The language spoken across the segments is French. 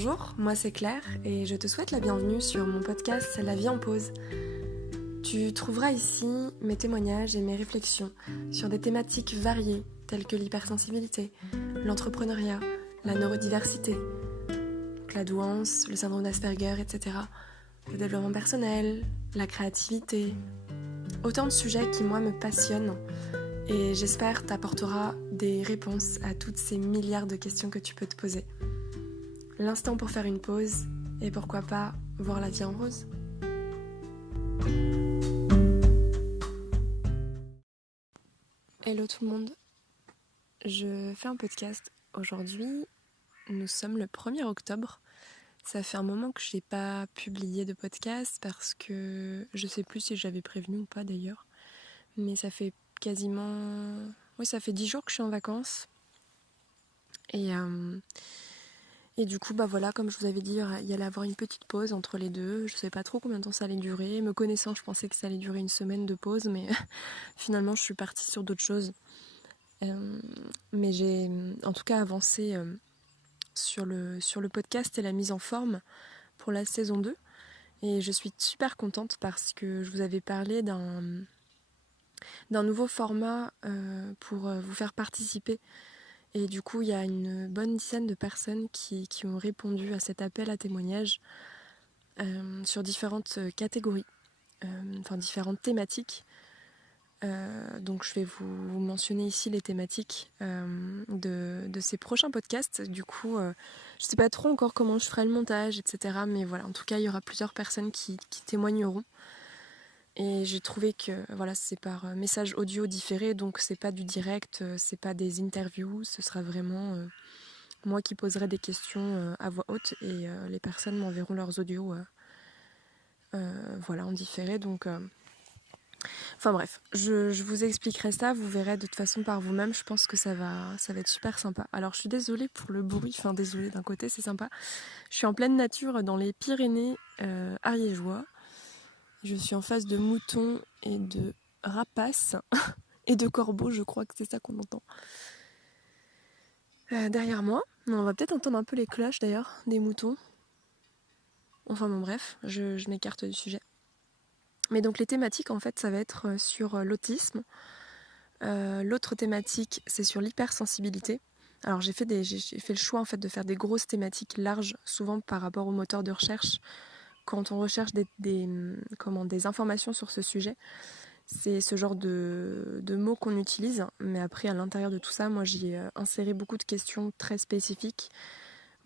Bonjour, moi c'est Claire et je te souhaite la bienvenue sur mon podcast La vie en pause. Tu trouveras ici mes témoignages et mes réflexions sur des thématiques variées telles que l'hypersensibilité, l'entrepreneuriat, la neurodiversité, la douance, le syndrome d'Asperger, etc. Le développement personnel, la créativité. Autant de sujets qui moi me passionnent et j'espère t'apportera des réponses à toutes ces milliards de questions que tu peux te poser. L'instant pour faire une pause et pourquoi pas voir la vie en rose. Hello tout le monde, je fais un podcast aujourd'hui, nous sommes le 1er octobre. Ça fait un moment que je n'ai pas publié de podcast parce que je sais plus si j'avais prévenu ou pas d'ailleurs. Mais ça fait ça fait 10 jours que je suis en vacances. Et du coup, voilà, comme je vous avais dit, il y allait avoir une petite pause entre les deux. Je ne savais pas trop combien de temps ça allait durer. Me connaissant, je pensais que ça allait durer une semaine de pause, mais finalement, je suis partie sur d'autres choses. Mais j'ai en tout cas avancé sur le podcast et la mise en forme pour la saison 2. Et je suis super contente parce que je vous avais parlé d'un nouveau format pour vous faire participer. Et du coup, il y a une bonne dizaine de personnes qui ont répondu à cet appel à témoignages sur différentes catégories, différentes thématiques. Donc je vais vous mentionner ici les thématiques de ces prochains podcasts. Du coup, je sais pas trop encore comment je ferai le montage, etc. Mais voilà, en tout cas, il y aura plusieurs personnes qui témoigneront. Et j'ai trouvé que c'est par message audio différé, donc c'est pas du direct, c'est pas des interviews, ce sera vraiment moi qui poserai des questions à voix haute et les personnes m'enverront leurs audios en différé. Donc, bref, je vous expliquerai ça, vous verrez de toute façon par vous-même, je pense que ça va être super sympa. Alors je suis désolée pour le bruit, désolée d'un côté, c'est sympa. Je suis en pleine nature dans les Pyrénées ariégeois. Je suis en face de moutons et de rapaces et de corbeaux, je crois que c'est ça qu'on entend. Derrière moi, on va peut-être entendre un peu les cloches d'ailleurs, des moutons. Bref, je m'écarte du sujet. Mais donc les thématiques en fait ça va être sur l'autisme. L'autre thématique c'est sur l'hypersensibilité. Alors j'ai fait le choix en fait de faire des grosses thématiques larges, souvent par rapport aux moteurs de recherche. Quand on recherche des informations sur ce sujet, c'est ce genre de mots qu'on utilise, mais après à l'intérieur de tout ça, moi j'y ai inséré beaucoup de questions très spécifiques.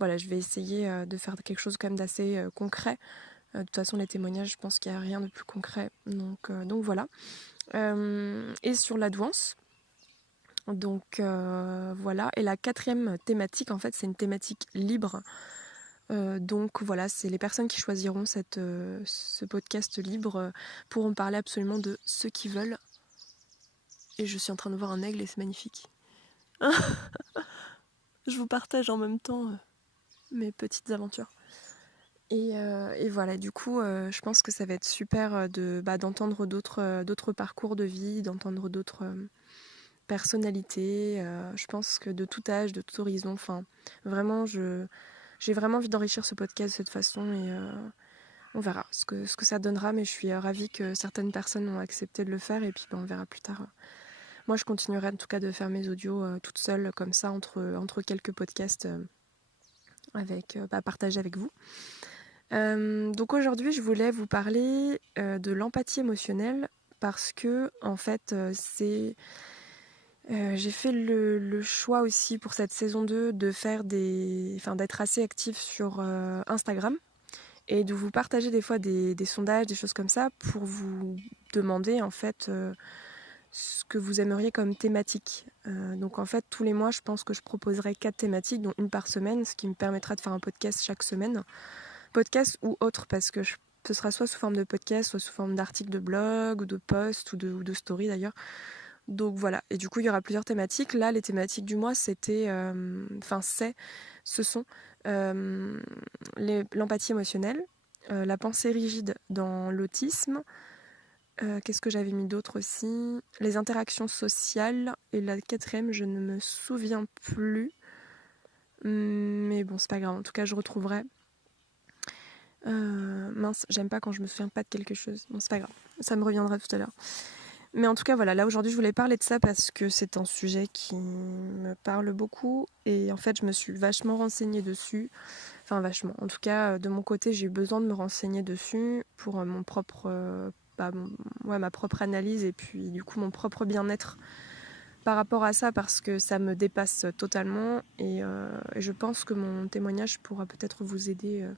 Voilà, je vais essayer de faire quelque chose quand même d'assez concret. De toute façon, les témoignages, je pense qu'il n'y a rien de plus concret. Donc voilà. Et sur la douance. Donc voilà. Et la 4e thématique, en fait, c'est une thématique libre. Donc voilà, c'est les personnes qui choisiront ce podcast libre pourront parler absolument de ce qu'ils veulent. Et je suis en train de voir un aigle et c'est magnifique. Je vous partage en même temps mes petites aventures. Et voilà, du coup, je pense que ça va être super d'entendre d'autres parcours de vie, d'entendre d'autres personnalités. Je pense que de tout âge, de tout horizon, vraiment, j'ai vraiment envie d'enrichir ce podcast de cette façon et on verra ce que ça donnera, mais je suis ravie que certaines personnes ont accepté de le faire et puis on verra plus tard. Moi, je continuerai en tout cas de faire mes audios toute seule, comme ça, entre quelques podcasts partager avec vous. Donc aujourd'hui, je voulais vous parler de l'empathie émotionnelle parce que, en fait, j'ai fait le choix aussi pour cette saison 2 de faire d'être assez active sur Instagram et de vous partager des fois des sondages, des choses comme ça pour vous demander en fait ce que vous aimeriez comme thématique. Donc en fait, tous les mois, je pense que je proposerai 4 thématiques, dont une par semaine, ce qui me permettra de faire un podcast chaque semaine. Podcast ou autre, parce que ce sera soit sous forme de podcast, soit sous forme d'articles de blog, ou de post, ou de story d'ailleurs. Donc voilà, et du coup il y aura plusieurs thématiques. Là, les thématiques du mois, ce sont l'empathie émotionnelle, la pensée rigide dans l'autisme, qu'est-ce que j'avais mis d'autre aussi, les interactions sociales, et la 4e, je ne me souviens plus. Mais bon, c'est pas grave. En tout cas, je retrouverai. Mince, j'aime pas quand je me souviens pas de quelque chose. Bon, c'est pas grave. Ça me reviendra tout à l'heure. Mais en tout cas, voilà, là aujourd'hui, je voulais parler de ça parce que c'est un sujet qui me parle beaucoup. Et en fait, je me suis vachement renseignée dessus. Enfin, vachement. En tout cas, de mon côté, j'ai eu besoin de me renseigner dessus pour mon propre, ma propre analyse et puis du coup mon propre bien-être par rapport à ça parce que ça me dépasse totalement. Et je pense que mon témoignage pourra peut-être vous aider.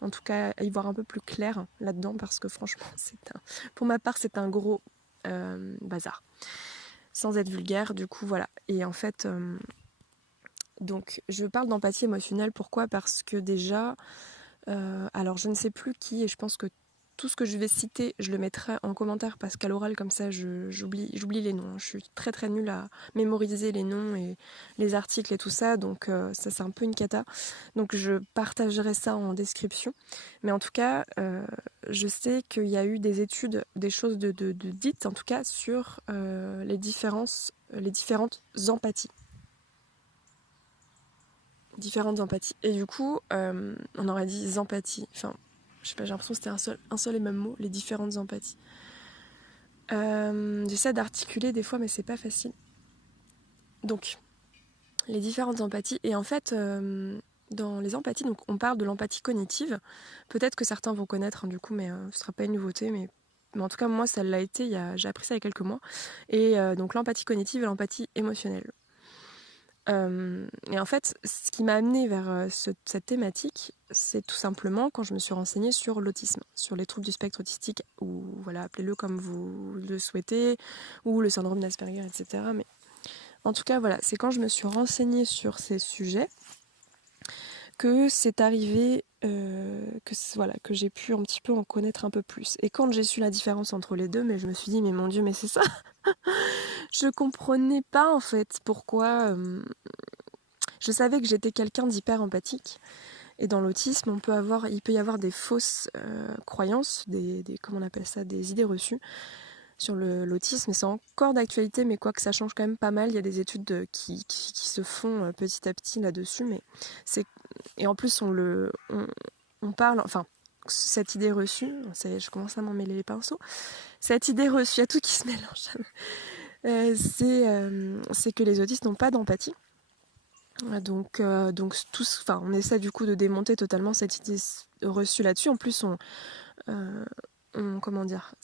En tout cas, à y voir un peu plus clair là-dedans parce que franchement, pour ma part, c'est un gros bazar. Sans être vulgaire, du coup, voilà. Et en fait, donc, je parle d'empathie émotionnelle. Pourquoi ? Parce que déjà, alors je ne sais plus qui, et je pense que tout ce que je vais citer, je le mettrai en commentaire parce qu'à l'oral, comme ça, j'oublie les noms. Je suis très très nulle à mémoriser les noms et les articles et tout ça, donc ça c'est un peu une cata. Donc je partagerai ça en description. Mais en tout cas, je sais qu'il y a eu des études, des choses de dites en tout cas, sur les différentes empathies. Différentes empathies. Et du coup, on aurait dit empathie. Enfin, je sais pas, j'ai l'impression que c'était un seul et même mot, les différentes empathies. J'essaie d'articuler des fois, mais c'est pas facile. Donc, les différentes empathies. Et en fait, dans les empathies, donc on parle de l'empathie cognitive. Peut-être que certains vont connaître, hein, du coup, mais ce sera pas une nouveauté. Mais en tout cas, moi, ça l'a été. J'ai appris ça il y a quelques mois. Et donc, l'empathie cognitive et l'empathie émotionnelle. Et en fait, ce qui m'a amenée vers cette thématique, c'est tout simplement quand je me suis renseignée sur l'autisme, sur les troubles du spectre autistique, ou voilà, appelez-le comme vous le souhaitez, ou le syndrome d'Asperger, etc. Mais en tout cas, voilà, c'est quand je me suis renseignée sur ces sujets que c'est arrivé, que j'ai pu un petit peu en connaître un peu plus. Et quand j'ai su la différence entre les deux, mais je me suis dit, mais mon Dieu, mais c'est ça. Je comprenais pas en fait pourquoi. Je savais que j'étais quelqu'un d'hyper empathique. Et dans l'autisme, il peut y avoir des fausses croyances, comment on appelle ça, des idées reçues sur l'autisme. Et c'est encore d'actualité, mais quoique ça change quand même pas mal. Il y a des études qui se font petit à petit là-dessus. Et en plus, on parle, enfin, cette idée reçue, je commence à m'en mêler les pinceaux, cette idée reçue, il y a tout qui se mélange. C'est que les autistes n'ont pas d'empathie. Donc on essaie du coup de démonter totalement cette idée reçue là-dessus. En plus, comment dire,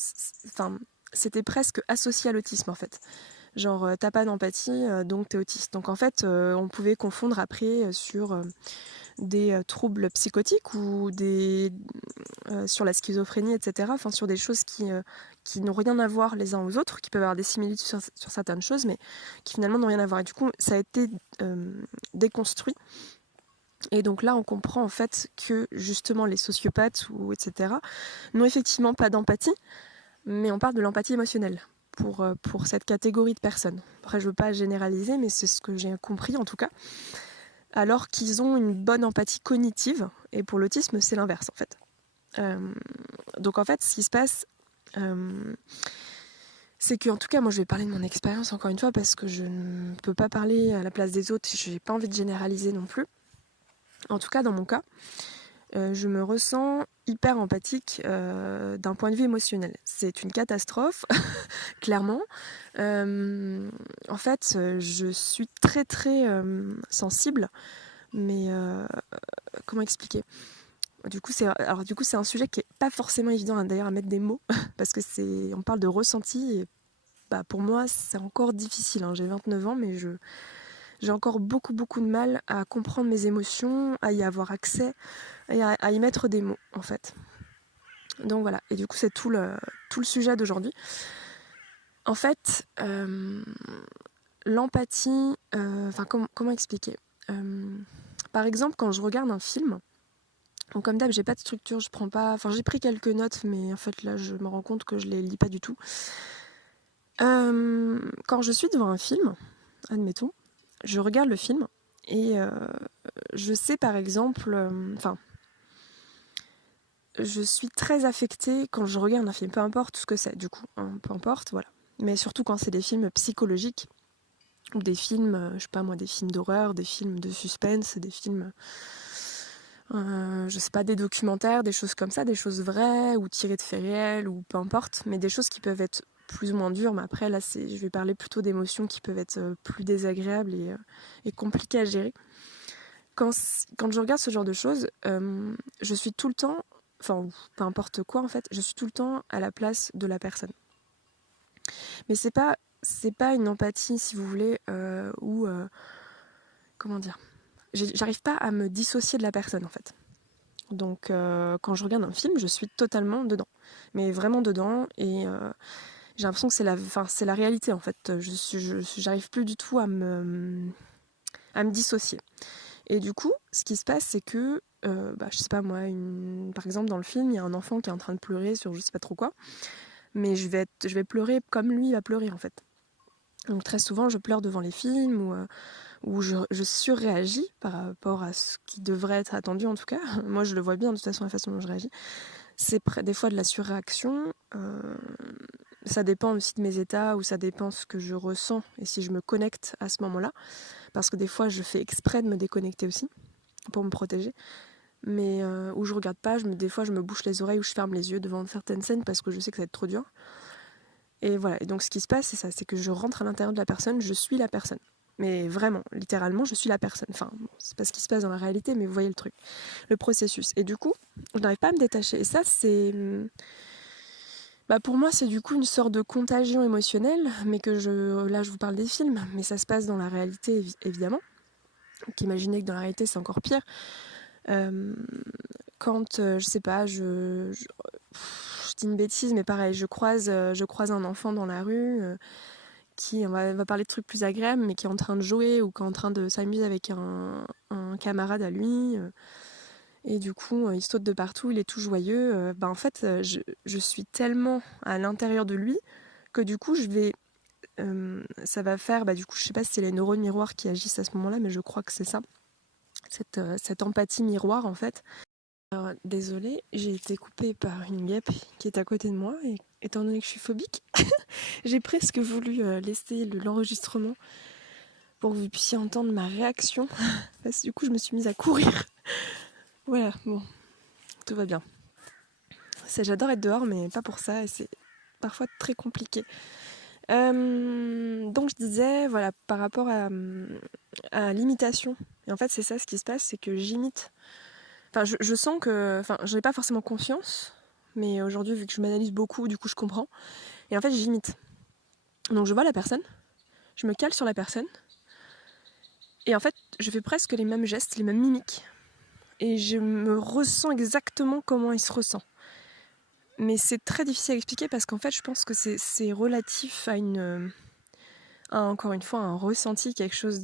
c'était presque associé à l'autisme en fait. Genre, t'as pas d'empathie, donc t'es autiste. Donc en fait, on pouvait confondre après sur des troubles psychotiques ou sur la schizophrénie, etc. Enfin, sur des choses qui n'ont rien à voir les uns aux autres, qui peuvent avoir des similitudes sur certaines choses, mais qui finalement n'ont rien à voir. Et du coup, ça a été déconstruit. Et donc là, on comprend en fait que justement les sociopathes ou etc. n'ont effectivement pas d'empathie, mais on parle de l'empathie émotionnelle pour cette catégorie de personnes. Après, je ne veux pas généraliser, mais c'est ce que j'ai compris en tout cas. Alors qu'ils ont une bonne empathie cognitive, et pour l'autisme, c'est l'inverse en fait. Donc en fait, ce qui se passe, c'est que, en tout cas, moi je vais parler de mon expérience encore une fois parce que je ne peux pas parler à la place des autres, je n'ai pas envie de généraliser non plus. En tout cas, dans mon cas, je me ressens hyper empathique d'un point de vue émotionnel. C'est une catastrophe, clairement. En fait, je suis très très sensible, mais comment expliquer ? Du coup, c'est un sujet qui est pas forcément évident d'ailleurs à mettre des mots parce que on parle de ressenti. Et, pour moi, c'est encore difficile. Hein. J'ai 29 ans, mais j'ai encore beaucoup beaucoup de mal à comprendre mes émotions, à y avoir accès et à y mettre des mots en fait. Donc voilà. Et du coup, c'est tout le sujet d'aujourd'hui. En fait, l'empathie. Comment expliquer ? Par exemple, quand je regarde un film. Donc comme d'hab, j'ai pas de structure, je prends pas. Enfin, j'ai pris quelques notes, mais en fait là, je me rends compte que je les lis pas du tout. Quand je suis devant un film, admettons, je regarde le film et je sais par exemple, je suis très affectée quand je regarde un film, peu importe ce que c'est, du coup, hein, peu importe, voilà. Mais surtout quand c'est des films psychologiques ou des films, je sais pas moi, des films d'horreur, des films de suspense, des films, je sais pas, des documentaires, des choses comme ça, des choses vraies ou tirées de faits réels ou peu importe, mais des choses qui peuvent être plus ou moins dures. Mais après là, je vais parler plutôt d'émotions qui peuvent être plus désagréables et compliquées à gérer. Quand je regarde ce genre de choses, je suis tout le temps, enfin peu importe quoi en fait, je suis tout le temps à la place de la personne. Mais c'est pas une empathie, si vous voulez, où comment dire, j'arrive pas à me dissocier de la personne en fait. Donc quand je regarde un film, je suis totalement dedans, mais vraiment dedans, et j'ai l'impression que c'est la réalité en fait. J'arrive plus du tout à me dissocier. Et du coup, ce qui se passe, c'est que je sais pas moi, par exemple dans le film, il y a un enfant qui est en train de pleurer sur je sais pas trop quoi, mais je vais pleurer comme lui va pleurer en fait. Donc très souvent, je pleure devant les films où je surréagis par rapport à ce qui devrait être attendu en tout cas. Moi, je le vois bien de toute façon la façon dont je réagis. C'est des fois de la surréaction. Ça dépend aussi de mes états, ou ça dépend de ce que je ressens et si je me connecte à ce moment-là. Parce que des fois, je fais exprès de me déconnecter aussi pour me protéger. Mais où je regarde pas, des fois je me bouche les oreilles ou je ferme les yeux devant certaines scènes parce que je sais que ça va être trop dur. Et voilà, et donc ce qui se passe, c'est ça, c'est que je rentre à l'intérieur de la personne, je suis la personne. Mais vraiment, littéralement, je suis la personne. Enfin, bon, c'est pas ce qui se passe dans la réalité, mais vous voyez le truc, le processus. Et du coup, je n'arrive pas à me détacher. Et ça, c'est... pour moi, c'est du coup une sorte de contagion émotionnelle, mais là, je vous parle des films, mais ça se passe dans la réalité, évidemment. Donc imaginez que dans la réalité, c'est encore pire. Quand, je sais pas, je dis une bêtise, mais pareil, je croise un enfant dans la rue qui, on va parler de trucs plus agréables, mais qui est en train de jouer ou qui est en train de s'amuser avec un camarade à lui. Et du coup, il saute de partout, il est tout joyeux. En fait, je suis tellement à l'intérieur de lui que du coup, ça va faire, du coup, je sais pas si c'est les neurones miroirs qui agissent à ce moment-là, mais je crois que c'est ça. Cette empathie miroir, en fait. Alors, désolée, j'ai été coupée par une guêpe qui est à côté de moi, et étant donné que je suis phobique, j'ai presque voulu laisser l'enregistrement pour que vous puissiez entendre ma réaction, parce que du coup je me suis mise à courir. Voilà, bon, tout va bien. J'adore être dehors, mais pas pour ça, et c'est parfois très compliqué. Donc je disais, voilà, par rapport à l'imitation, et en fait c'est ça ce qui se passe, c'est que j'imite. Enfin, je sens que... Enfin, j'en ai pas forcément conscience, mais aujourd'hui, vu que je m'analyse beaucoup, du coup, je comprends. Et en fait, j'imite. Donc, je vois la personne, je me cale sur la personne, et en fait, je fais presque les mêmes gestes, les mêmes mimiques. Et je me ressens exactement comment il se ressent. Mais c'est très difficile à expliquer parce qu'en fait, je pense que c'est relatif encore une fois, un ressenti, quelque chose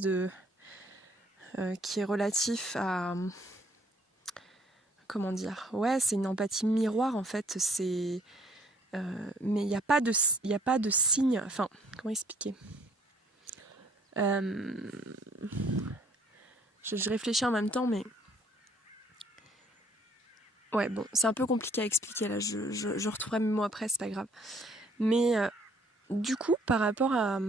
qui est relatif à... Comment dire? Ouais, c'est une empathie miroir, en fait. Mais il n'y a pas de signe. Enfin, comment expliquer? Je réfléchis en même temps, mais ouais, bon, c'est un peu compliqué à expliquer là. Je retrouverai mes mots après, c'est pas grave. Mais du coup, par rapport à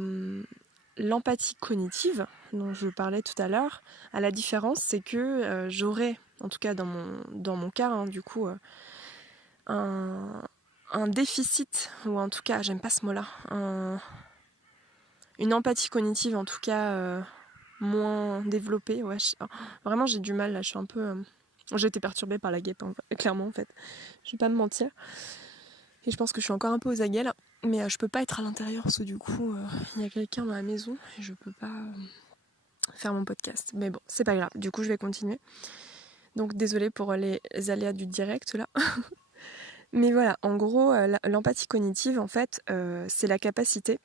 l'empathie cognitive dont je parlais tout à l'heure, à la différence, c'est que j'aurais, en tout cas dans mon cas, hein, du coup, un déficit, ou en tout cas, j'aime pas ce mot-là, une empathie cognitive en tout cas moins développée. Ouais, vraiment j'ai du mal là, je suis un peu... J'ai été perturbée par la guêpe, hein, clairement en fait. Je vais pas me mentir. Et je pense que je suis encore un peu aux aguets là. Mais je peux pas être à l'intérieur parce que du coup il y a quelqu'un dans la maison et je peux pas faire mon podcast. Mais bon, c'est pas grave, du coup je vais continuer. Donc désolée pour les aléas du direct là. Mais voilà, en gros, l'empathie cognitive, en fait, c'est la capacité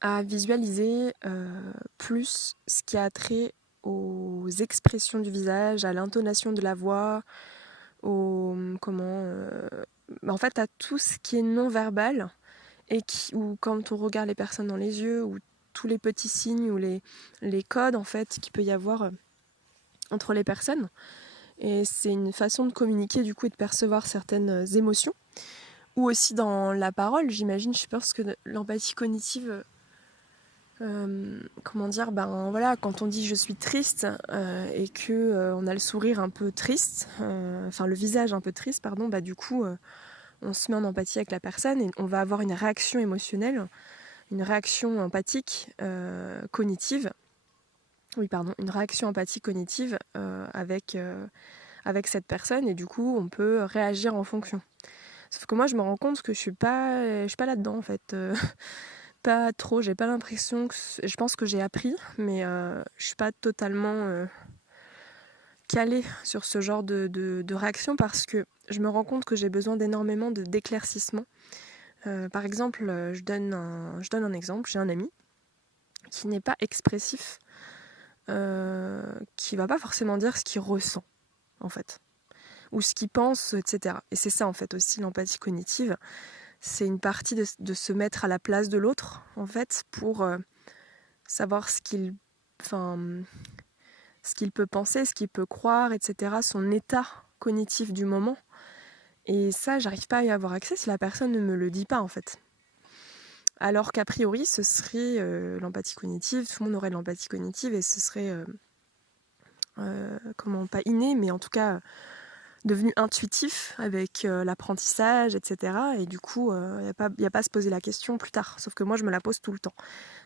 à visualiser plus ce qui a trait aux expressions du visage, à l'intonation de la voix, en fait, à tout ce qui est non verbal et ou quand on regarde les personnes dans les yeux, ou tous les petits signes ou les codes en fait qu'il peut y avoir entre les personnes. Et c'est une façon de communiquer du coup et de percevoir certaines émotions. Ou aussi dans la parole, j'imagine, je pense que l'empathie cognitive comment dire, ben voilà, quand on dit je suis triste et que on a le sourire un peu triste, enfin le visage un peu triste, pardon, bah du coup on se met en empathie avec la personne et on va avoir une réaction émotionnelle, une réaction empathique cognitive. Oui, pardon, une réaction empathique cognitive avec cette personne et du coup on peut réagir en fonction. Sauf que moi je me rends compte que je suis pas là-dedans en fait. Pas trop, j'ai pas l'impression que... Je pense que j'ai appris, mais je suis pas totalement calée sur ce genre de réaction parce que je me rends compte que j'ai besoin d'énormément d'éclaircissement. Par exemple, je donne un exemple, j'ai un ami qui n'est pas expressif, qui va pas forcément dire ce qu'il ressent, en fait, ou ce qu'il pense, etc. Et c'est ça, en fait, aussi l'empathie cognitive. C'est une partie de se mettre à la place de l'autre, en fait, pour savoir ce qu'il peut penser, ce qu'il peut croire, etc., son état cognitif du moment. Et ça, j'arrive pas à y avoir accès si la personne ne me le dit pas, en fait. Alors qu'a priori, ce serait l'empathie cognitive, tout le monde aurait de l'empathie cognitive et ce serait, comment, pas inné, mais en tout cas devenu intuitif avec l'apprentissage, etc. Et du coup, il n'y a pas à se poser la question plus tard. Sauf que moi, je me la pose tout le temps.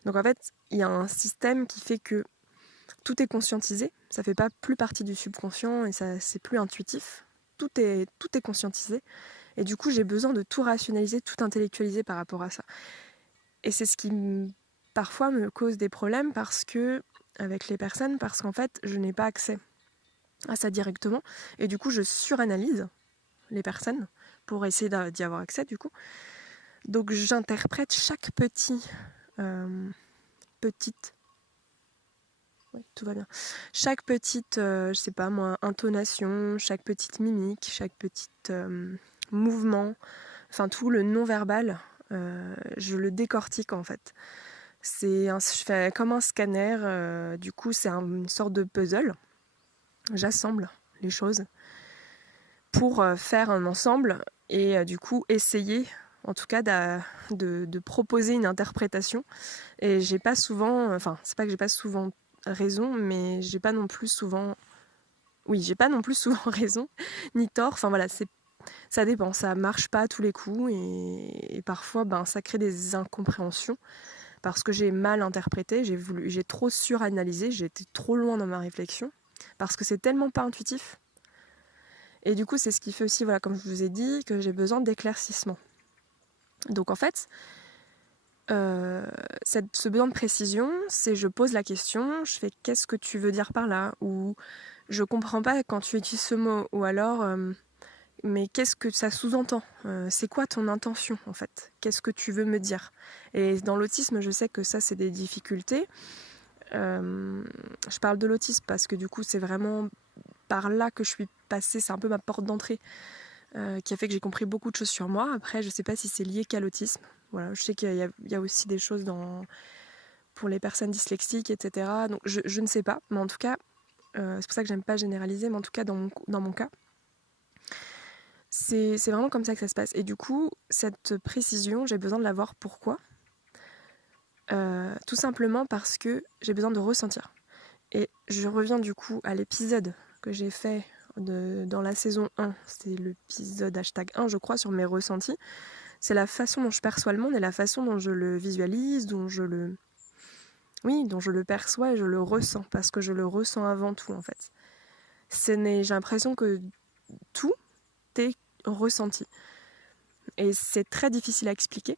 Donc en fait, il y a un système qui fait que tout est conscientisé, ça fait pas plus partie du subconscient et ça c'est plus intuitif. Tout est conscientisé. Et du coup, j'ai besoin de tout rationaliser, tout intellectualiser par rapport à ça. Et c'est ce qui parfois me cause des problèmes avec les personnes, parce qu'en fait, je n'ai pas accès à ça directement. Et du coup, je suranalyse les personnes pour essayer d'y avoir accès, du coup. Donc, j'interprète chaque petite... Oui, tout va bien. Chaque petite, je sais pas moi, intonation, chaque petite mimique, chaque petit mouvement, enfin tout le non-verbal, je le décortique en fait. Je fais comme un scanner, du coup c'est une sorte de puzzle. J'assemble les choses pour faire un ensemble et du coup essayer en tout cas de proposer une interprétation. Et j'ai pas souvent, enfin c'est pas que j'ai pas souvent raison, mais j'ai pas non plus souvent raison ni tort. Enfin voilà, ça dépend, ça marche pas à tous les coups et parfois ça crée des incompréhensions parce que j'ai mal interprété, j'ai trop suranalysé, j'ai été trop loin dans ma réflexion parce que c'est tellement pas intuitif. Et du coup, c'est ce qui fait aussi, voilà, comme je vous ai dit, que j'ai besoin d'éclaircissement. Donc en fait, ce besoin de précision, c'est je pose la question, je fais qu'est-ce que tu veux dire par là, ou je comprends pas quand tu utilises ce mot, ou alors mais qu'est-ce que ça sous-entend, c'est quoi ton intention en fait, qu'est-ce que tu veux me dire. Et dans l'autisme, je sais que ça c'est des difficultés. Je parle de l'autisme parce que du coup c'est vraiment par là que je suis passée, c'est un peu ma porte d'entrée qui a fait que j'ai compris beaucoup de choses sur moi. Après, je sais pas si c'est lié qu'à l'autisme. Voilà, je sais qu'il y a aussi des choses pour les personnes dyslexiques, etc. Donc je ne sais pas, mais en tout cas, c'est pour ça que j'aime pas généraliser, mais en tout cas dans mon cas, c'est vraiment comme ça que ça se passe. Et du coup, cette précision, j'ai besoin de l'avoir. Pourquoi ? Tout simplement parce que j'ai besoin de ressentir. Et je reviens du coup à l'épisode que j'ai fait dans la saison 1, c'était l'épisode #1 je crois, sur mes ressentis. C'est la façon dont je perçois le monde et la façon dont je le visualise, dont je le perçois et je le ressens, parce que je le ressens avant tout en fait. J'ai l'impression que tout est ressenti. Et c'est très difficile à expliquer.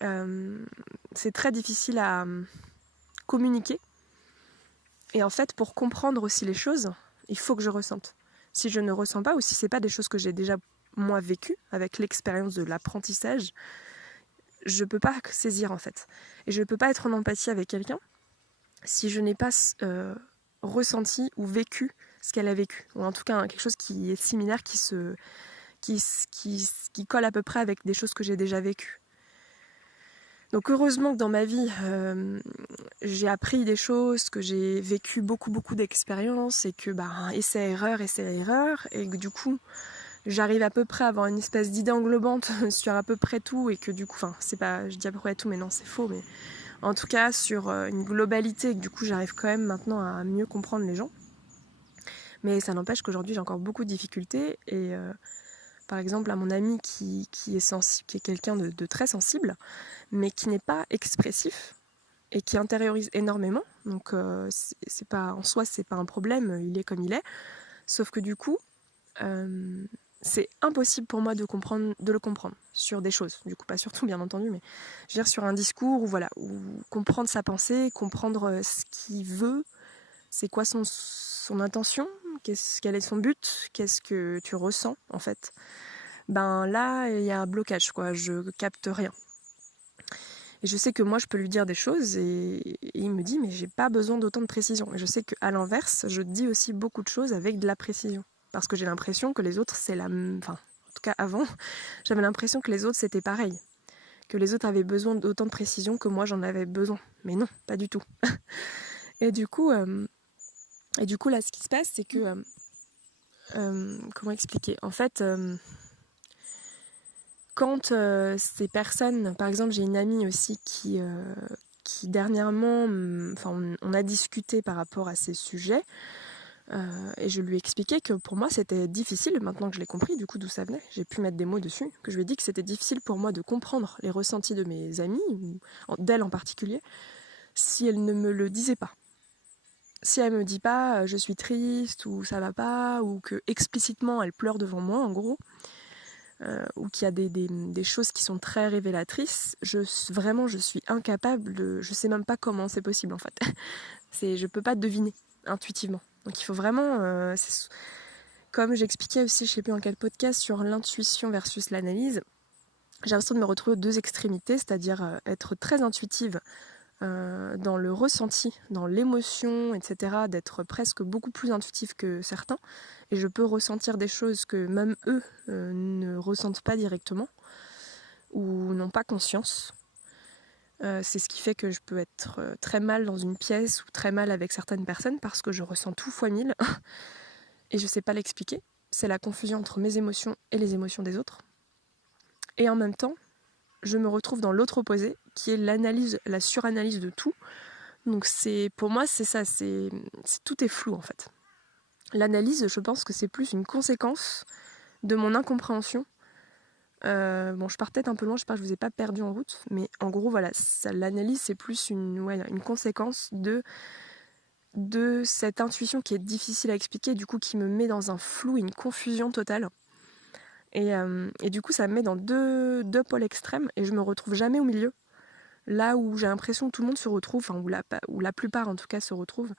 C'est très difficile à communiquer. Et en fait, pour comprendre aussi les choses, il faut que je ressente. Si je ne ressens pas, ou si c'est pas des choses que j'ai déjà moi vécues avec l'expérience de l'apprentissage, je peux pas saisir en fait. Et je peux pas être en empathie avec quelqu'un si je n'ai pas ressenti ou vécu ce qu'elle a vécu. Ou en tout cas quelque chose qui est similaire, qui colle à peu près avec des choses que j'ai déjà vécues. Donc heureusement que dans ma vie, j'ai appris des choses, que j'ai vécu beaucoup d'expériences et que essai-erreur, et que du coup, j'arrive à peu près à avoir une espèce d'idée englobante sur à peu près tout, et que du coup, enfin c'est pas, je dis à peu près tout mais non c'est faux, mais en tout cas sur une globalité, et que du coup j'arrive quand même maintenant à mieux comprendre les gens. Mais ça n'empêche qu'aujourd'hui j'ai encore beaucoup de difficultés, et par exemple à mon ami qui est quelqu'un de très sensible, mais qui n'est pas expressif, et qui intériorise énormément, donc c'est pas, en soi c'est pas un problème, il est comme il est, sauf que du coup c'est impossible pour moi de le comprendre sur des choses, du coup pas sur tout bien entendu, mais je veux dire sur un discours, ou voilà, ou comprendre sa pensée, comprendre ce qu'il veut, c'est quoi son intention, quel est son but, qu'est-ce que tu ressens en fait. Ben là il y a un blocage quoi, je capte rien. Et je sais que moi je peux lui dire des choses, et il me dit mais j'ai pas besoin d'autant de précision. Et je sais qu'à l'inverse, je dis aussi beaucoup de choses avec de la précision. Parce que j'ai l'impression que les autres c'est la même. Enfin, en tout cas avant, j'avais l'impression que les autres c'était pareil. Que les autres avaient besoin d'autant de précision que moi j'en avais besoin. Mais non, pas du tout. Et du coup, là ce qui se passe c'est que. Comment expliquer? En fait. Quand ces personnes, par exemple j'ai une amie aussi qui dernièrement, on a discuté par rapport à ces sujets, et je lui ai expliqué que pour moi c'était difficile, maintenant que je l'ai compris du coup d'où ça venait, j'ai pu mettre des mots dessus, que je lui ai dit que c'était difficile pour moi de comprendre les ressentis de mes amies, ou d'elle en particulier, si elle ne me le disait pas. Si elle me dit pas je suis triste, ou ça va pas, ou que explicitement elle pleure devant moi en gros, ou qu'il y a des choses qui sont très révélatrices, vraiment je suis incapable, je sais même pas comment c'est possible en fait. Je peux pas deviner intuitivement. Donc il faut vraiment, comme j'expliquais aussi, je sais plus dans quel podcast, sur l'intuition versus l'analyse, j'ai l'impression de me retrouver aux deux extrémités, c'est-à-dire être très intuitive dans le ressenti, dans l'émotion, etc., d'être presque beaucoup plus intuitive que certains, et je peux ressentir des choses que même eux ne ressentent pas directement, ou n'ont pas conscience. C'est ce qui fait que je peux être très mal dans une pièce, ou très mal avec certaines personnes, parce que je ressens tout fois mille, et je sais pas l'expliquer. C'est la confusion entre mes émotions et les émotions des autres. Et en même temps, je me retrouve dans l'autre opposé, qui est l'analyse, la suranalyse de tout. Donc pour moi c'est ça, tout est flou en fait. L'analyse, je pense que c'est plus une conséquence de mon incompréhension. Bon, je pars peut-être un peu loin, je sais pas, je vous ai pas perdu en route, mais en gros voilà, l'analyse c'est plus une conséquence de cette intuition qui est difficile à expliquer, du coup qui me met dans un flou, une confusion totale. Et du coup ça me met dans deux pôles extrêmes, et je me retrouve jamais au milieu. Là où j'ai l'impression que tout le monde se retrouve, enfin où la plupart en tout cas se retrouvent,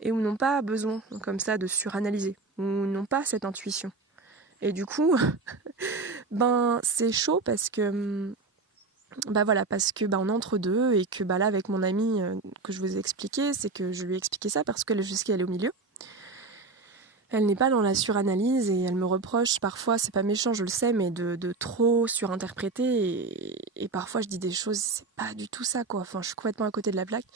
et où n'ont pas besoin comme ça de suranalyser, où n'ont pas cette intuition. Et du coup, ben c'est chaud parce que on est entre deux, et que là avec mon amie que je vous ai expliqué, c'est que je lui ai expliqué ça parce qu'elle est au milieu. Elle n'est pas dans la suranalyse, et elle me reproche parfois, c'est pas méchant je le sais, mais de trop surinterpréter, et parfois je dis des choses, c'est pas du tout ça quoi, enfin je suis complètement à côté de la plaque.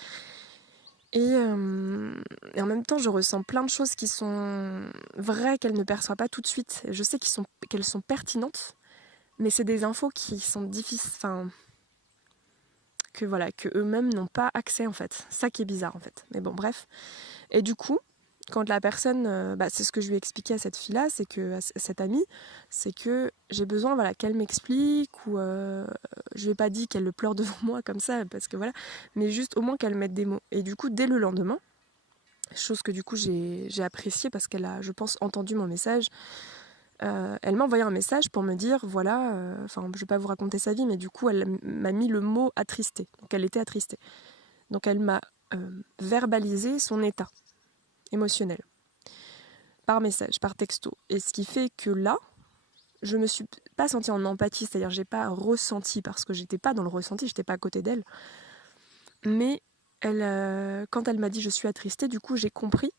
Et en même temps, je ressens plein de choses qui sont vraies qu'elle ne perçoit pas tout de suite. Je sais qu'elles sont pertinentes, mais c'est des infos qui sont difficiles, que eux-mêmes n'ont pas accès en fait. Ça qui est bizarre en fait. Mais bon, bref. Et du coup, quand la personne, c'est ce que je lui ai expliqué à cette fille-là, à cette amie, c'est que j'ai besoin qu'elle m'explique, ou je lui ai pas dit qu'elle le pleure devant moi comme ça, parce que voilà, mais juste au moins qu'elle mette des mots. Et du coup, dès le lendemain, chose que du coup j'ai appréciée parce qu'elle a, je pense, entendu mon message. Elle m'a envoyé un message pour me dire, voilà, je vais pas vous raconter sa vie, mais du coup elle m'a mis le mot attristé. Donc elle était attristée. Donc elle m'a verbalisé son état émotionnel par message, par texto. Et ce qui fait que là, je me suis pas sentie en empathie, c'est-à-dire j'ai pas ressenti, parce que j'étais pas dans le ressenti, j'étais pas à côté d'elle. Mais quand elle m'a dit je suis attristée, du coup j'ai compris,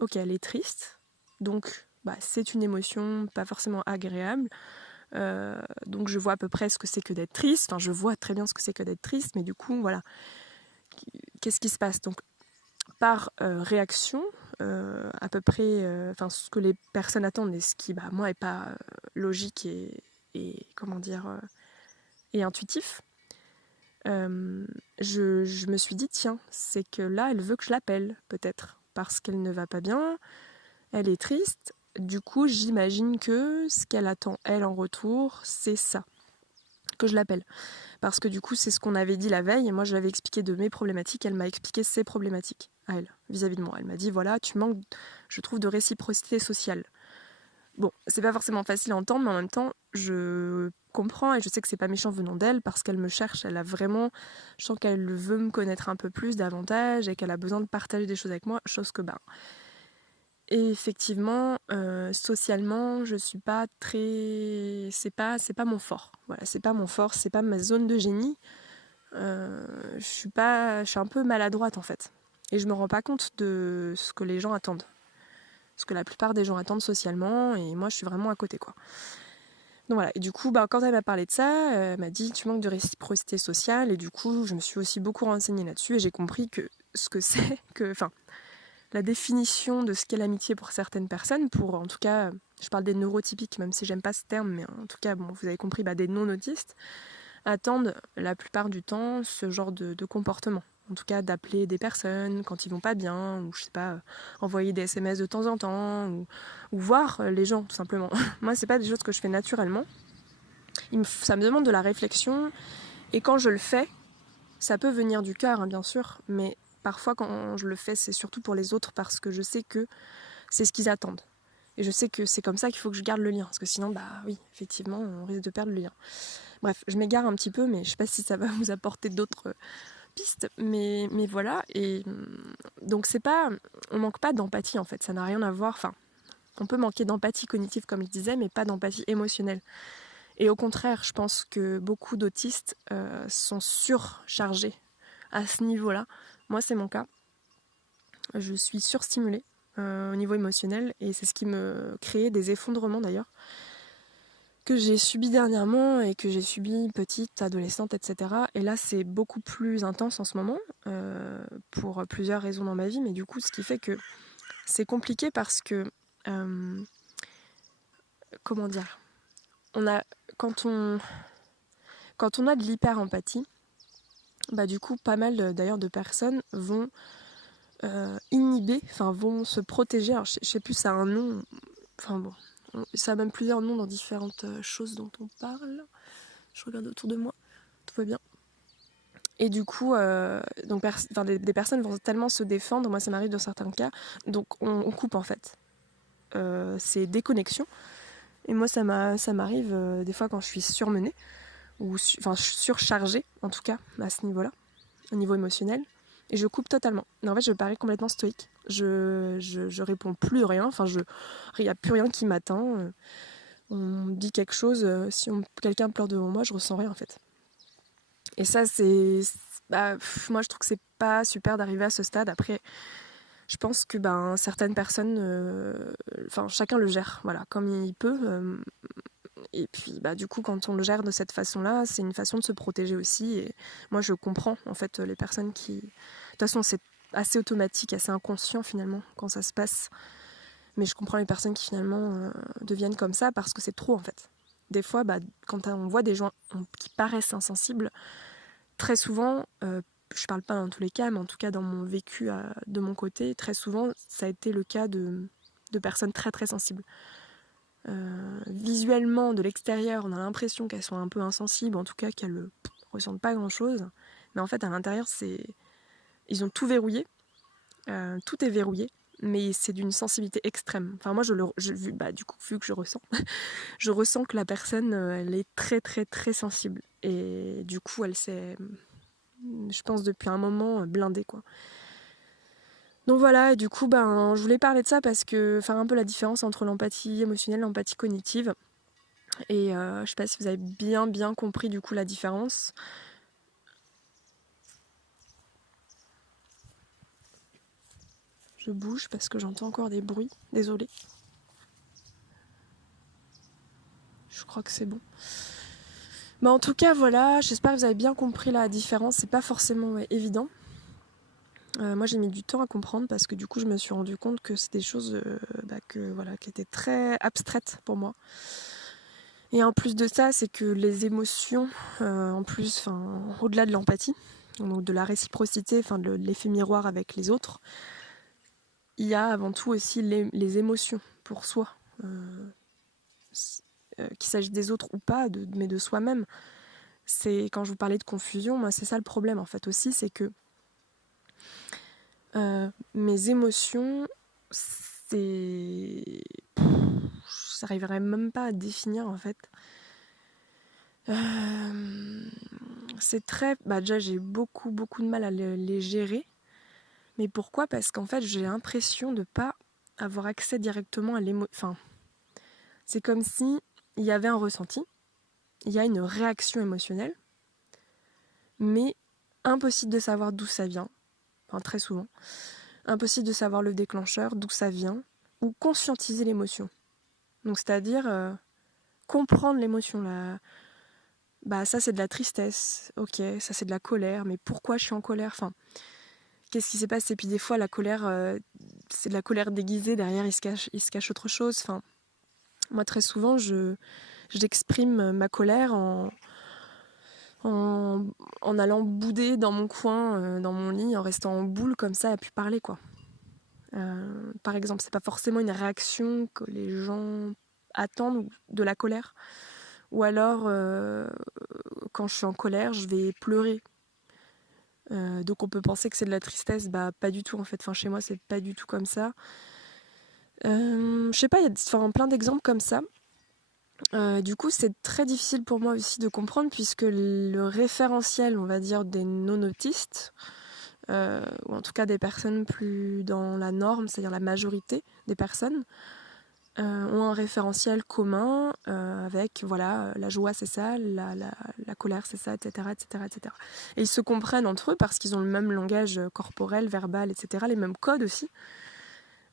ok, elle est triste, donc c'est une émotion pas forcément agréable, donc je vois à peu près ce que c'est que d'être triste, enfin je vois très bien ce que c'est que d'être triste, mais du coup voilà, qu'est-ce qui se passe? Donc par réaction, à peu près ce que les personnes attendent et ce qui moi est pas logique et comment dire et intuitif. Je me suis dit tiens, c'est que là elle veut que je l'appelle peut-être parce qu'elle ne va pas bien, elle est triste. Du coup j'imagine que ce qu'elle attend elle en retour c'est ça, que je l'appelle. Parce que du coup, c'est ce qu'on avait dit la veille, et moi je l'avais expliqué de mes problématiques, elle m'a expliqué ses problématiques à elle, vis-à-vis de moi. Elle m'a dit, voilà, tu manques, je trouve, de réciprocité sociale. Bon, c'est pas forcément facile à entendre, mais en même temps, je comprends, et je sais que c'est pas méchant venant d'elle, parce qu'elle me cherche, elle a vraiment, je sens qu'elle veut me connaître un peu plus, davantage, et qu'elle a besoin de partager des choses avec moi, chose que, et effectivement, socialement, je suis pas très... C'est pas mon fort. Voilà, c'est pas mon fort, c'est pas ma zone de génie. Je suis un peu maladroite en fait. Et je me rends pas compte de ce que les gens attendent. Ce que la plupart des gens attendent socialement, et moi je suis vraiment à côté quoi. Donc voilà, et du coup, quand elle m'a parlé de ça, elle m'a dit tu manques de réciprocité sociale, et du coup, je me suis aussi beaucoup renseignée là-dessus, et j'ai compris que ce que c'est, la définition de ce qu'est l'amitié pour certaines personnes, pour en tout cas, je parle des neurotypiques, même si j'aime pas ce terme, mais en tout cas, vous avez compris, des non-autistes, attendent la plupart du temps ce genre de comportement. En tout cas, d'appeler des personnes quand ils vont pas bien, ou je sais pas, envoyer des SMS de temps en temps, ou voir les gens, tout simplement. Moi, c'est pas des choses que je fais naturellement. Ça me demande de la réflexion, et quand je le fais, ça peut venir du cœur, hein, bien sûr, mais parfois quand je le fais, c'est surtout pour les autres parce que je sais que c'est ce qu'ils attendent. Et je sais que c'est comme ça qu'il faut que je garde le lien, parce que sinon, oui, effectivement, on risque de perdre le lien. Bref, je m'égare un petit peu, mais je sais pas si ça va vous apporter d'autres pistes, mais voilà. Et donc c'est pas, on manque pas d'empathie en fait, ça n'a rien à voir. Enfin, on peut manquer d'empathie cognitive comme je disais, mais pas d'empathie émotionnelle. Et au contraire, je pense que beaucoup d'autistes sont surchargés à ce niveau-là. Moi, c'est mon cas. Je suis surstimulée au niveau émotionnel, et c'est ce qui me crée des effondrements d'ailleurs, que j'ai subi dernièrement et que j'ai subi petite, adolescente, etc. Et là, c'est beaucoup plus intense en ce moment, pour plusieurs raisons dans ma vie, mais du coup, ce qui fait que c'est compliqué parce que, comment dire, on a, quand on a de l'hyper-empathie, du coup, pas mal d'ailleurs de personnes vont inhiber, vont se protéger. Alors, je sais plus, ça a un nom, ça a même plusieurs noms dans différentes choses dont on parle. Je regarde autour de moi, tout va bien. Et du coup, des personnes vont tellement se défendre, moi ça m'arrive dans certains cas, donc on coupe en fait. C'est déconnexion. Et moi ça m'arrive des fois quand je suis surmenée, ou surchargée en tout cas à ce niveau-là, au niveau émotionnel. Et je coupe totalement. Mais en fait je parais complètement stoïque. Je réponds plus rien, il n'y a plus rien qui m'atteint. On me dit quelque chose, si quelqu'un pleure devant moi, je ressens rien en fait. Et ça, moi je trouve que c'est pas super d'arriver à ce stade. Après, je pense que certaines personnes, chacun le gère, voilà, comme il peut. Et puis du coup, quand on le gère de cette façon-là, c'est une façon de se protéger aussi. Et moi, je comprends en fait les personnes qui, de toute façon, c'est assez automatique, assez inconscient finalement quand ça se passe. Mais je comprends les personnes qui finalement deviennent comme ça parce que c'est trop en fait. Des fois, quand on voit des gens qui paraissent insensibles, très souvent, je parle pas dans tous les cas, mais en tout cas dans mon vécu de mon côté, très souvent ça a été le cas de personnes très très sensibles. Visuellement, de l'extérieur, on a l'impression qu'elles sont un peu insensibles, en tout cas qu'elles ne ressentent pas grand chose, mais en fait à l'intérieur ils ont tout verrouillé, tout est verrouillé, mais c'est d'une sensibilité extrême. Enfin moi du coup vu que je ressens, je ressens que la personne elle est très très très sensible, et du coup elle s'est, je pense depuis un moment, blindée quoi. Donc voilà, et du coup je voulais parler de ça parce que faire un peu la différence entre l'empathie émotionnelle et l'empathie cognitive, et je sais pas si vous avez bien compris du coup la différence. Je bouge parce que j'entends encore des bruits, désolée. Je crois que c'est bon. En tout cas voilà, j'espère que vous avez bien compris la différence, c'est pas forcément évident. Moi j'ai mis du temps à comprendre parce que du coup je me suis rendu compte que c'est des choses qui étaient très abstraites pour moi. Et en plus de ça, c'est que les émotions, au-delà de l'empathie, donc de la réciprocité, de l'effet miroir avec les autres, il y a avant tout aussi les émotions pour soi, qu'il s'agisse des autres ou pas, mais de soi-même. C'est quand je vous parlais de confusion, moi c'est ça le problème en fait aussi, c'est que mes émotions, c'est, j'arriverais même pas à définir en fait. C'est très, déjà j'ai beaucoup de mal à les gérer. Mais pourquoi ? Parce qu'en fait j'ai l'impression de pas avoir accès directement à l'émotion. Enfin, c'est comme si il y avait un ressenti, il y a une réaction émotionnelle, mais impossible de savoir d'où ça vient. Enfin, très souvent. Impossible de savoir le déclencheur, d'où ça vient, ou conscientiser l'émotion. Donc c'est-à-dire comprendre l'émotion. Ça c'est de la tristesse, ok, ça c'est de la colère, mais pourquoi je suis en colère ? Enfin, qu'est-ce qui s'est passé ? Et puis des fois la colère, c'est de la colère déguisée, derrière il se cache autre chose. Enfin, moi très souvent j'exprime ma colère en allant bouder dans mon coin, dans mon lit, en restant en boule comme ça, à plus parler quoi. Par exemple, c'est pas forcément une réaction que les gens attendent de la colère. Ou alors, quand je suis en colère, je vais pleurer. Donc on peut penser que c'est de la tristesse, pas du tout en fait. Enfin, chez moi, c'est pas du tout comme ça. Je sais pas, il y a plein d'exemples comme ça. Du coup, c'est très difficile pour moi aussi de comprendre puisque le référentiel, on va dire, des non-autistes, ou en tout cas des personnes plus dans la norme, c'est-à-dire la majorité des personnes, ont un référentiel commun avec, voilà, la joie c'est ça, la colère c'est ça, etc., etc., etc. Et ils se comprennent entre eux parce qu'ils ont le même langage corporel, verbal, etc., les mêmes codes aussi.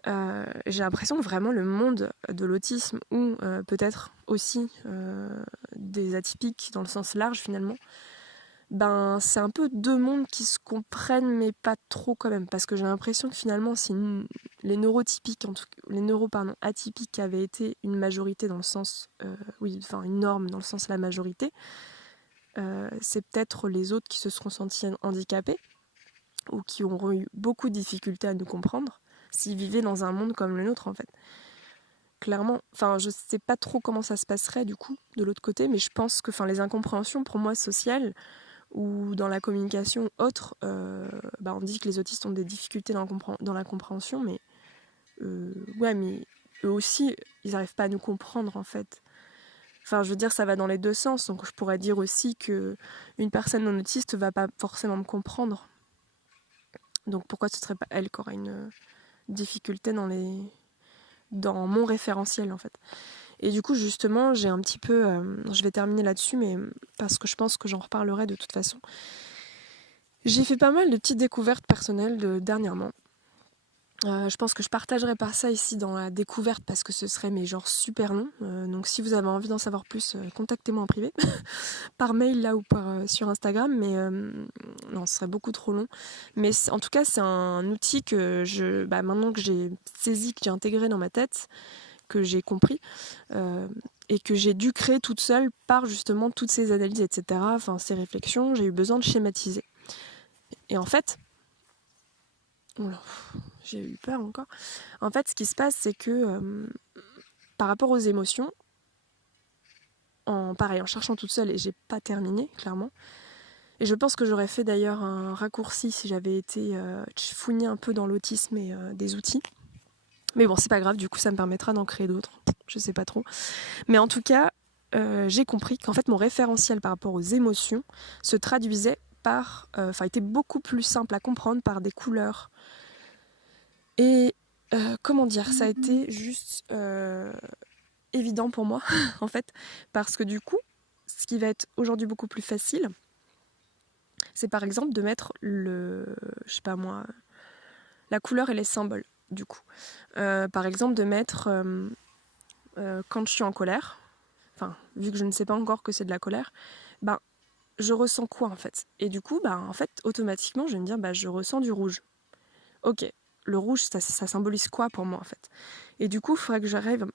J'ai l'impression que vraiment le monde de l'autisme ou peut-être aussi des atypiques dans le sens large finalement, c'est un peu deux mondes qui se comprennent mais pas trop quand même, parce que j'ai l'impression que finalement si les neurotypiques, atypiques avaient été une majorité dans le sens, une norme dans le sens de la majorité, c'est peut-être les autres qui se seront sentis handicapés ou qui auront eu beaucoup de difficultés à nous comprendre s'ils vivaient dans un monde comme le nôtre en fait. Clairement, je sais pas trop comment ça se passerait du coup de l'autre côté, mais je pense que les incompréhensions pour moi sociales ou dans la communication autre, on dit que les autistes ont des difficultés dans la compréhension, mais mais eux aussi, ils n'arrivent pas à nous comprendre en fait. Enfin, je veux dire, ça va dans les deux sens, donc je pourrais dire aussi que une personne non autiste va pas forcément me comprendre. Donc pourquoi ce serait pas elle qui aura une difficulté dans mon référentiel en fait. Et du coup, justement, j'ai un petit peu, je vais terminer là-dessus, mais parce que je pense que j'en reparlerai de toute façon. J'ai fait pas mal de petites découvertes personnelles dernièrement. Je pense que je partagerai pas ça ici dans la découverte parce que ce serait super long. Donc si vous avez envie d'en savoir plus, contactez-moi en privé, par mail là ou sur Instagram. Mais non, ce serait beaucoup trop long. Mais en tout cas, c'est un outil que maintenant que j'ai saisi, que j'ai intégré dans ma tête, que j'ai compris et que j'ai dû créer toute seule par justement toutes ces analyses, etc. Enfin, ces réflexions, j'ai eu besoin de schématiser. Et en fait, j'ai eu peur encore. En fait, ce qui se passe, c'est que par rapport aux émotions, en cherchant toute seule, et j'ai pas terminé, clairement. Et je pense que j'aurais fait d'ailleurs un raccourci si j'avais été fouiner un peu dans l'autisme et des outils. Mais bon, c'est pas grave, du coup, ça me permettra d'en créer d'autres. Je sais pas trop. Mais en tout cas, j'ai compris qu'en fait, mon référentiel par rapport aux émotions se traduisait par... était beaucoup plus simple à comprendre par des couleurs. Et comment dire, ça a été juste évident pour moi, en fait, parce que du coup, ce qui va être aujourd'hui beaucoup plus facile, c'est par exemple de mettre la couleur et les symboles, du coup. Par exemple, de mettre, quand je suis en colère, vu que je ne sais pas encore que c'est de la colère, je ressens quoi, en fait ? Et du coup, en fait, automatiquement, je vais me dire, je ressens du rouge. ok, le rouge, ça symbolise quoi pour moi en fait? Et du coup, il faudrait que j'arrive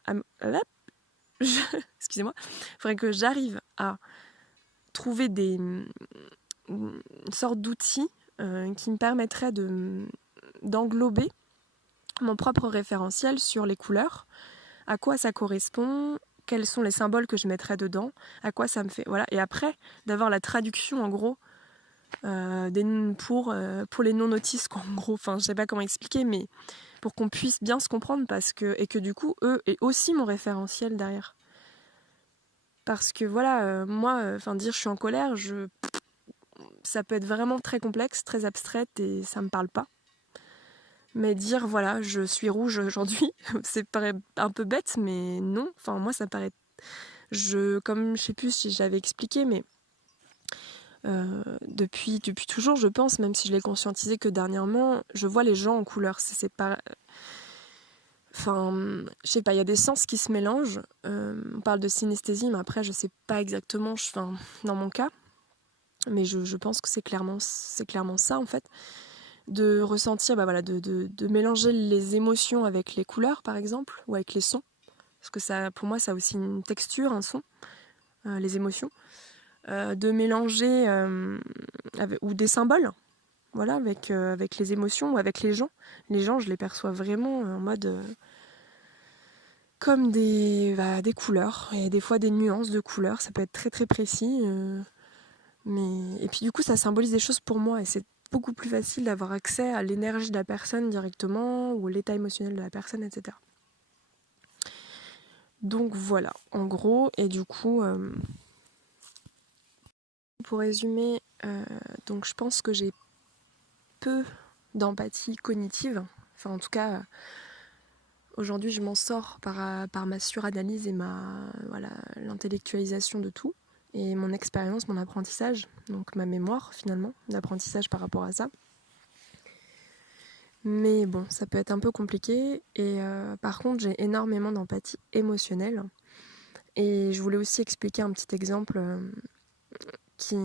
excusez-moi, il faudrait que j'arrive à trouver une sorte d'outil qui me permettrait d'englober mon propre référentiel sur les couleurs, à quoi ça correspond, quels sont les symboles que je mettrais dedans, à quoi ça me fait. Voilà. Et après, d'avoir la traduction en gros pour les non-autistes, en gros. Enfin, je sais pas comment expliquer, mais pour qu'on puisse bien se comprendre et que du coup, eux aient aussi mon référentiel derrière. Parce que voilà, moi, dire je suis en colère, ça peut être vraiment très complexe, très abstraite et ça me parle pas. Mais dire voilà, je suis rouge aujourd'hui, c'est paraît un peu bête, mais non. Enfin, moi, ça paraît. Comme je sais plus si j'avais expliqué, mais depuis toujours, je pense, même si je l'ai conscientisé que dernièrement, je vois les gens en couleur. C'est pas. Enfin, je sais pas, il y a des sens qui se mélangent. On parle de synesthésie, mais après, je sais pas exactement. Dans mon cas, mais je pense que c'est clairement ça en fait. De ressentir, de mélanger les émotions avec les couleurs par exemple, ou avec les sons, parce que ça, pour moi, ça a aussi une texture, un son, les émotions, de mélanger ou des symboles, voilà, avec les émotions ou avec les gens. Les gens, je les perçois vraiment en mode comme des couleurs, et des fois des nuances de couleurs, ça peut être très très précis, et puis du coup ça symbolise des choses pour moi, et c'est beaucoup plus facile d'avoir accès à l'énergie de la personne directement, ou l'état émotionnel de la personne, etc. Donc voilà, en gros, et du coup, pour résumer, donc je pense que j'ai peu d'empathie cognitive, enfin en tout cas, aujourd'hui je m'en sors par ma suranalyse et l'intellectualisation de tout, et mon expérience, mon apprentissage, donc ma mémoire finalement, d'apprentissage par rapport à ça. Mais bon, ça peut être un peu compliqué, et par contre j'ai énormément d'empathie émotionnelle, et je voulais aussi expliquer un petit exemple qui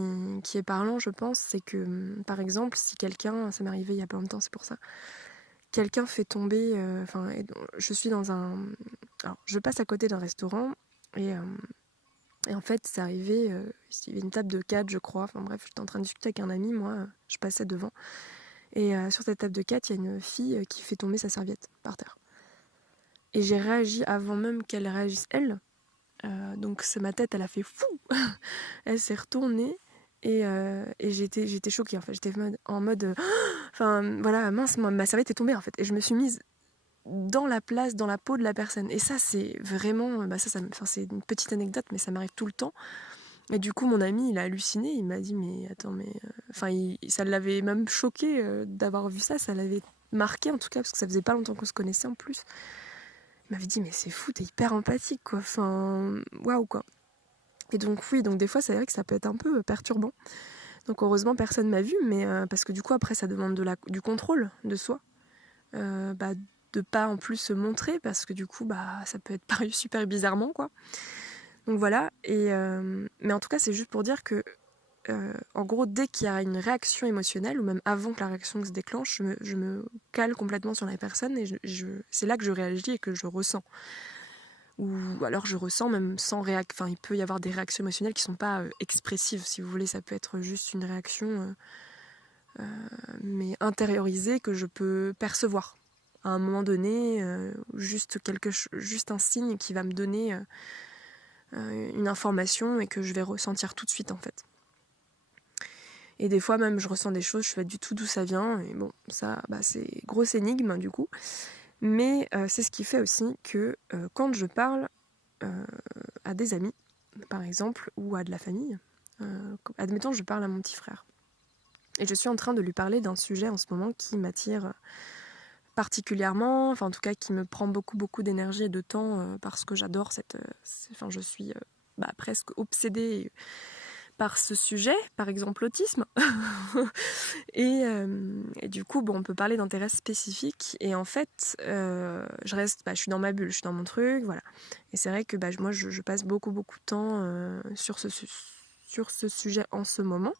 est parlant, je pense. C'est que par exemple, si quelqu'un, ça m'est arrivé il y a pas longtemps, c'est pour ça, quelqu'un fait tomber, je suis alors je passe à côté d'un restaurant, et en fait c'est arrivé, il y avait une table de 4 je crois, enfin bref, j'étais en train de discuter avec un ami, moi je passais devant. Et sur cette table de 4, il y a une fille qui fait tomber sa serviette par terre. Et j'ai réagi avant même qu'elle réagisse, elle. Donc ma tête, elle a fait fou. Elle s'est retournée, et j'étais choquée en fait. J'étais en mode voilà, mince, ma serviette est tombée en fait. Et je me suis mise dans la place, dans la peau de la personne. Et ça, c'est vraiment. C'est une petite anecdote, mais ça m'arrive tout le temps. Et du coup, mon ami, il a halluciné. Il m'a dit, mais attends, mais. Ça l'avait même choqué d'avoir vu ça. Ça l'avait marqué en tout cas, parce que ça faisait pas longtemps qu'on se connaissait en plus. Il m'avait dit, mais c'est fou, t'es hyper empathique quoi. Enfin, waouh quoi. Et donc, oui, donc des fois, c'est vrai que ça peut être un peu perturbant. Donc, heureusement, personne m'a vu, mais parce que du coup, après, ça demande du contrôle de soi. De pas en plus se montrer, parce que du coup, ça peut être paru super bizarrement quoi. Donc voilà, mais en tout cas, c'est juste pour dire que, en gros, dès qu'il y a une réaction émotionnelle, ou même avant que la réaction se déclenche, je me cale complètement sur la personne, et c'est là que je réagis et que je ressens. Ou alors je ressens même sans réaction. Il peut y avoir des réactions émotionnelles qui sont pas expressives, si vous voulez. Ça peut être juste une réaction, mais intériorisée, que je peux percevoir à un moment donné, juste un signe qui va me donner une information, et que je vais ressentir tout de suite en fait. Et des fois même je ressens des choses, je sais pas du tout d'où ça vient, et bon, ça c'est grosse énigme du coup. Mais c'est ce qui fait aussi que quand je parle à des amis, par exemple, ou à de la famille, admettons je parle à mon petit frère, et je suis en train de lui parler d'un sujet en ce moment qui m'attire particulièrement, enfin en tout cas qui me prend beaucoup d'énergie et de temps, parce que j'adore je suis presque obsédée par ce sujet, par exemple l'autisme. et du coup, on peut parler d'intérêts spécifiques, et en fait, je suis dans ma bulle, je suis dans mon truc, voilà. Et c'est vrai que moi, je passe beaucoup de temps sur ce sujet en ce moment.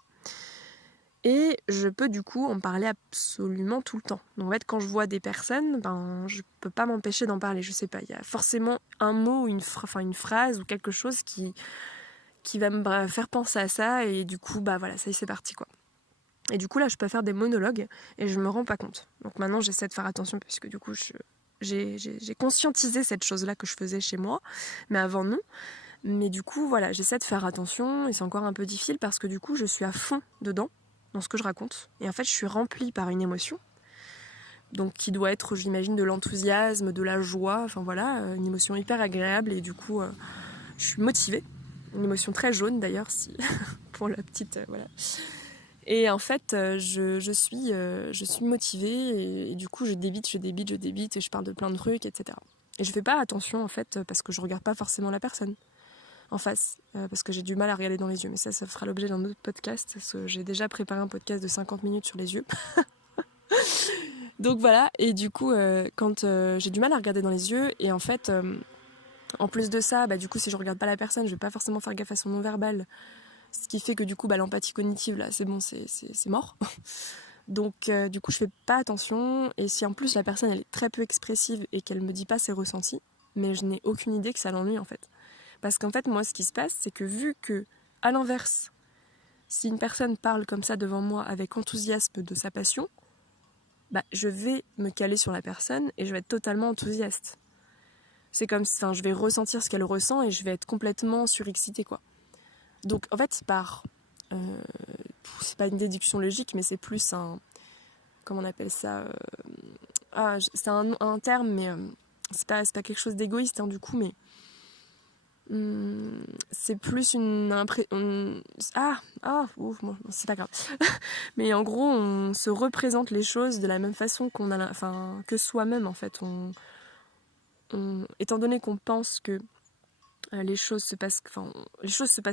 Et je peux du coup en parler absolument tout le temps. Donc en fait, quand je vois des personnes, je peux pas m'empêcher d'en parler. Je sais pas, il y a forcément un mot, une phrase ou quelque chose qui va me faire penser à ça. Et du coup, voilà, ça y est, c'est parti quoi. Et du coup, là, je peux faire des monologues et je me rends pas compte. Donc maintenant, j'essaie de faire attention puisque du coup, j'ai conscientisé cette chose-là que je faisais chez moi. Mais avant, non. Mais du coup, voilà, j'essaie de faire attention et c'est encore un peu difficile parce que du coup, je suis à fond dedans, dans ce que je raconte. Et en fait, je suis remplie par une émotion, donc qui doit être, j'imagine, de l'enthousiasme, de la joie, enfin voilà, une émotion hyper agréable et du coup, je suis motivée. Une émotion très jaune d'ailleurs, si pour la petite, voilà. Et en fait, je suis motivée et du coup, je débite et je parle de plein de trucs, etc. Et je fais pas attention en fait parce que je regarde pas forcément la personne en face, parce que j'ai du mal à regarder dans les yeux. Mais ça fera l'objet d'un autre podcast, parce que j'ai déjà préparé un podcast de 50 minutes sur les yeux. Donc voilà, et du coup, quand j'ai du mal à regarder dans les yeux, et en fait, en plus de ça, du coup, si je regarde pas la personne, je vais pas forcément faire gaffe à son non-verbal, ce qui fait que du coup, l'empathie cognitive, là, c'est bon, c'est mort. Donc du coup, je fais pas attention, et si en plus la personne, elle est très peu expressive, et qu'elle me dit pas ses ressentis, mais je n'ai aucune idée que ça l'ennuie, en fait. Parce qu'en fait, moi, ce qui se passe, c'est que vu que, à l'inverse, si une personne parle comme ça devant moi avec enthousiasme de sa passion, je vais me caler sur la personne et je vais être totalement enthousiaste. C'est comme, je vais ressentir ce qu'elle ressent et je vais être complètement surexcitée, quoi. Donc, en fait, c'est pas une déduction logique, mais c'est plus un, comment on appelle ça, c'est un terme, mais c'est pas quelque chose d'égoïste, du coup, mais c'est plus une impression. C'est pas grave. Mais en gros, on se représente les choses de la même façon que soi-même en fait. Étant donné qu'on pense que les choses se passent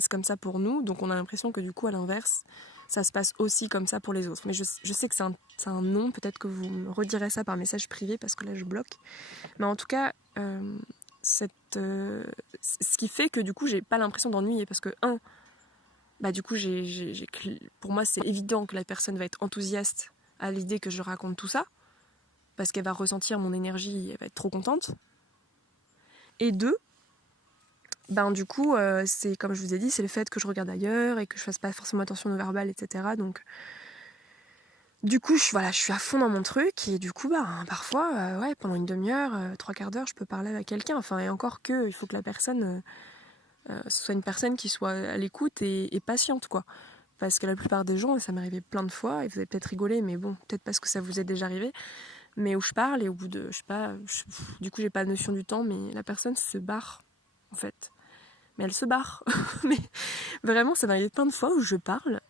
comme ça pour nous, donc on a l'impression que du coup, à l'inverse, ça se passe aussi comme ça pour les autres. Mais je sais que c'est un nom, peut-être que vous me redirez ça par message privé parce que là je bloque. Mais en tout cas, ce qui fait que du coup, j'ai pas l'impression d'ennuyer parce que, du coup, pour moi, c'est évident que la personne va être enthousiaste à l'idée que je raconte tout ça parce qu'elle va ressentir mon énergie et elle va être trop contente. Et deux, du coup, c'est comme je vous ai dit, c'est le fait que je regarde ailleurs et que je fasse pas forcément attention au verbal, etc. Donc, du coup, je suis à fond dans mon truc et du coup, parfois, pendant une demi-heure, trois quarts d'heure, je peux parler avec quelqu'un. Enfin, et encore que, il faut que la personne, ce soit une personne qui soit à l'écoute et patiente, quoi. Parce que la plupart des gens, et ça m'est arrivé plein de fois, et vous avez peut-être rigolé, mais bon, peut-être parce que ça vous est déjà arrivé, mais où je parle et au bout de, je sais pas, du coup, j'ai pas notion du temps, mais la personne se barre, en fait. Mais elle se barre. Mais vraiment, ça m'est arrivé plein de fois où je parle